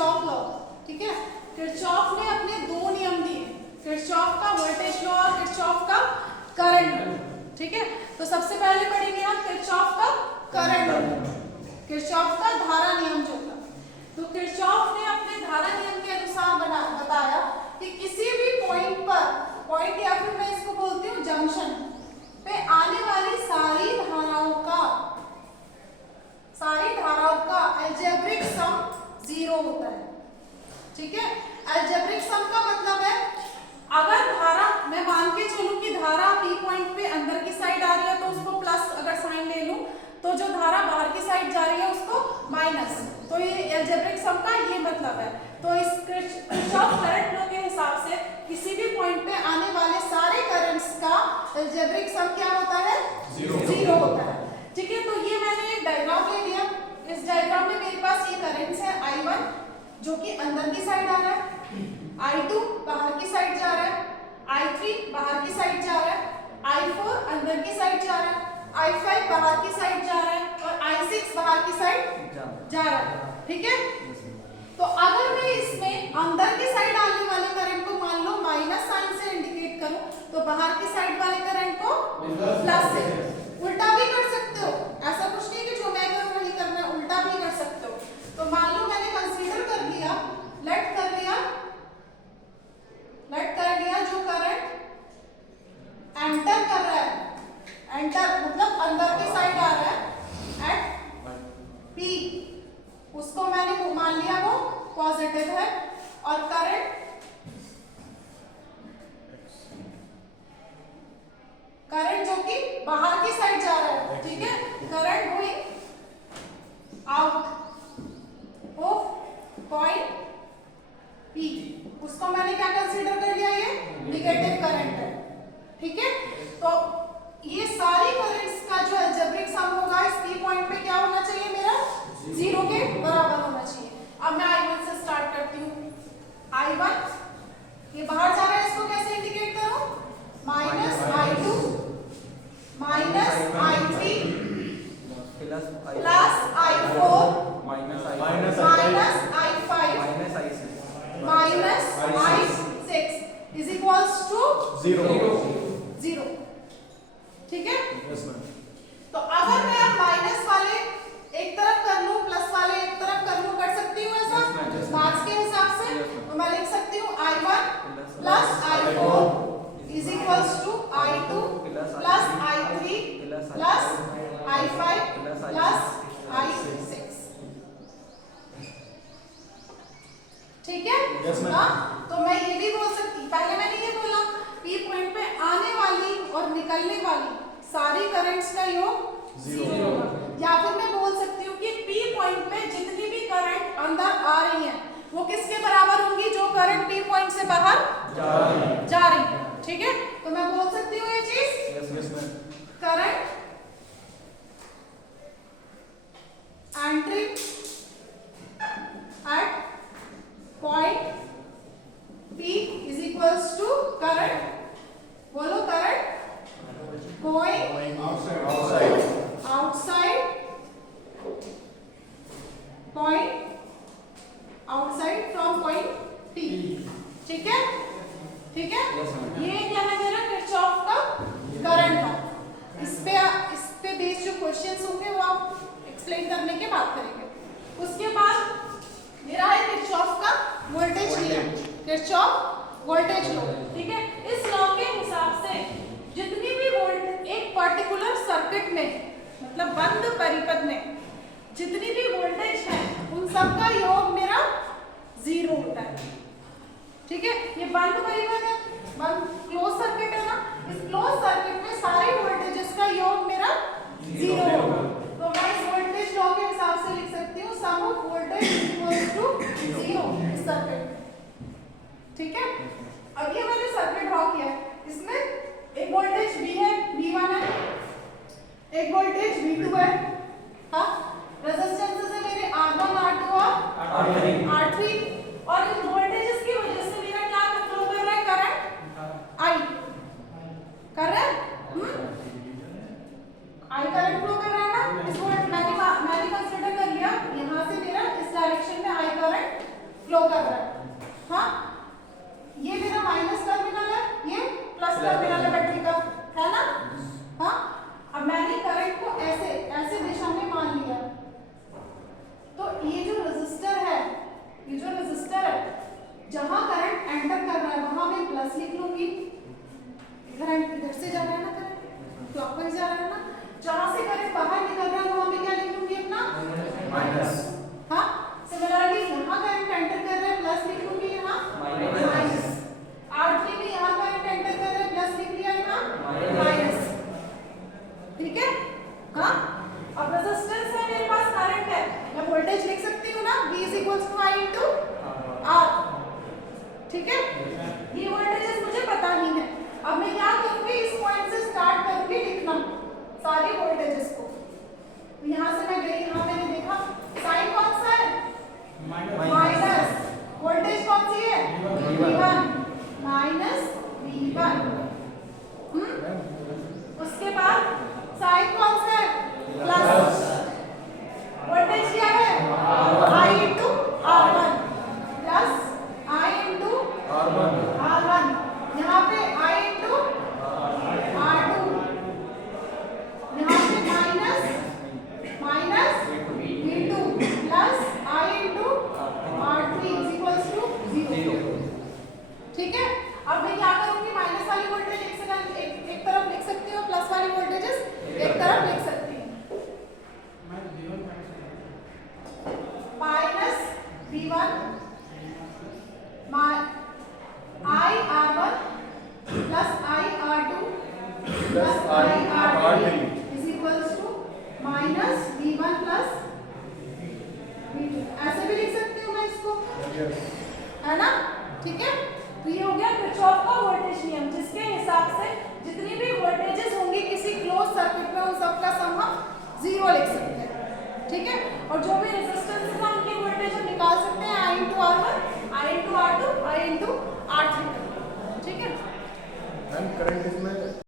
Kirchhoff law, ठीक है। Kirchhoff ने अपने दो नियम दिए, किरचॉफ का वोल्टेज लॉ और किरचॉफ का करंट, ठीक है। तो सबसे पहले पढ़ेंगे हम किरचॉफ का करंट, किरचॉफ का धारा नियम जो था। तो किरचॉफ ने अपने धारा नियम के अनुसार बताया कि किसी भी पॉइंट पर, पॉइंट या फिर मैं इसको बोलती हूँ जंक्शन पे आने वाली सारी धाराओं का अलजेब्रिक सम 0 होता है, ठीक है। अलजेब्रिक सम का मतलब है अगर धारा, मैं मान के चलूं कि धारा P पॉइंट पे अंदर की साइड आ रही है तो उसको प्लस अगर साइन ले लूं, तो जो धारा बाहर की साइड जा रही है उसको माइनस, तो ये अलजेब्रिक सम का ये मतलब है। तो इस किरचॉफ करंट लॉ के हिसाब से किसी भी पॉइंट पे आने वाले सारे करंट्स का अलजेब्रिक सम क्या होता है? 0 होता है, ठीक है। तो ये मैंने एक डायग्राम ले लिया, इस डायग्राम में मेरे पास ये करंट्स है I1 जो कि अंदर की साइड आ रहा है, I2 बाहर की साइड जा रहा है, I3 बाहर की साइड जा रहा है, I4 अंदर की साइड जा रहा है, I5 बाहर की साइड जा रहा है और I6 बाहर की साइड जा रहा है, ठीक है। तो अगर मैं इसमें अंदर की साइड आने वाले करंट को मान लो माइनस साइन से इंडिकेट करूं, तो बाहर की साइड वाले करंट को प्लस से, उल्टा भी कर सकते हो, ऐसा कुछ नहीं कि जो मैं करूं वही करना है, उल्टा भी कर सकते हो। तो मान लो मैंने कंसीडर कर लिया, लेट कर लिया जो करंट एंटर कर रहा है, एंटर मतलब अंदर की साइड आ रहा है एट P, उसको मैंने मान लिया वो पॉजिटिव है, और करंट जो कि बाहर की साइड जा रहा है, ठीक है, current going out of point P, उसको मैंने क्या कंसीडर कर लिया, ये नेगेटिव करंट है, ठीक है। तो ये सारी करंट्स का जो अलजेब्रिक सम होगा इस P पॉइंट पे क्या होना चाहिए, मेरा 0 के बराबर होना चाहिए। अब मैं I1 से स्टार्ट करती हूँ, I1 ये बाहर जा रहा है, इसको कैसे इंडिकेट करूं, minus I2 minus I3 plus I4 minus I5 minus I6 is equals to 0, ठीक है। तो अगर मैं अब माइनस वाले एक तरफ कर लूं, प्लस वाले एक तरफ कर लूं, कर सकती हूँ ऐसा मार्क्स के हिसाब से, तो मैं लिख सकती हूँ I1 plus I4 is equals to I2 plus I3 plus I5 plus I6, ठीक है। तो मैं ये भी बोल सकती, पहले मैंने ये बोला P पॉइंट पे आने वाली और निकलने वाली सारी करंट्स का योग 0 होगा, या फिर मैं बोल सकती हूँ कि P पॉइंट पे जितनी भी करंट अंदर आ रही हैं वो किसके बराबर होंगी, जो करंट P पॉइंट से बाहर जा रही है, ठीक है। तो मैं बोल सकती हूँ ये चीज, current entering at point P is equals to current, बोलो current going outside point, outside from point P, ठीक है, ठीक है। ये क्या है मेरा किरचॉफ का करंट था। इस पे बेस्ड जो क्वेश्चंस होंगे वो आप एक्सप्लेन करने के बाद करेंगे। उसके बाद मेरा है किरचॉफ का वोल्टेज नियम, किरचॉफ वोल्टेज लॉ, ठीक है। इस लॉ के हिसाब से जितनी भी वोल्ट एक पर्टिकुलर सर्किट में, मतलब बंद परिपथ में जितनी भी वोल्टेज है उन सब का योग मेरा 0 होता है, ठीक है। ये बंद परिपथ है, बंद क्लोज सर्किट है ना, इस क्लोज सर्किट में सारे वोल्टेजेस का योग मेरा 0 होगा। तो मैं इस वोल्टेज लॉ के हिसाब से लिख सकती हूँ सम ऑफ वोल्टेज इक्वल्स टू 0 इस सर्किट, ठीक है। अब ये मैंने सर्किट ड्रॉ किया, इसमें एक वोल्टेज V है, V1 है, एक वोल्टेज V2 है, हाँ, रेजिस्टेंस है मेरे R1 R2 और R3, और इन वोल्टेजेस की वजह से मेरा क्या फ्लो कर रहा है, current V1 I R1 plus I R2 plus I R3 is equals to minus V1 plus V2। ऐसे भी लिख सकती हूँ मैं इसको, है ना? ठीक है, तो ये हो गया किरचॉफ का वोल्टेज नियम, जिसके हिसाब से जितनी भी वोल्टेजेस होंगी किसी क्लोज सर्किट में उन सबका सम हम 0 लिख सकते हैं। ठीक है, और जो भी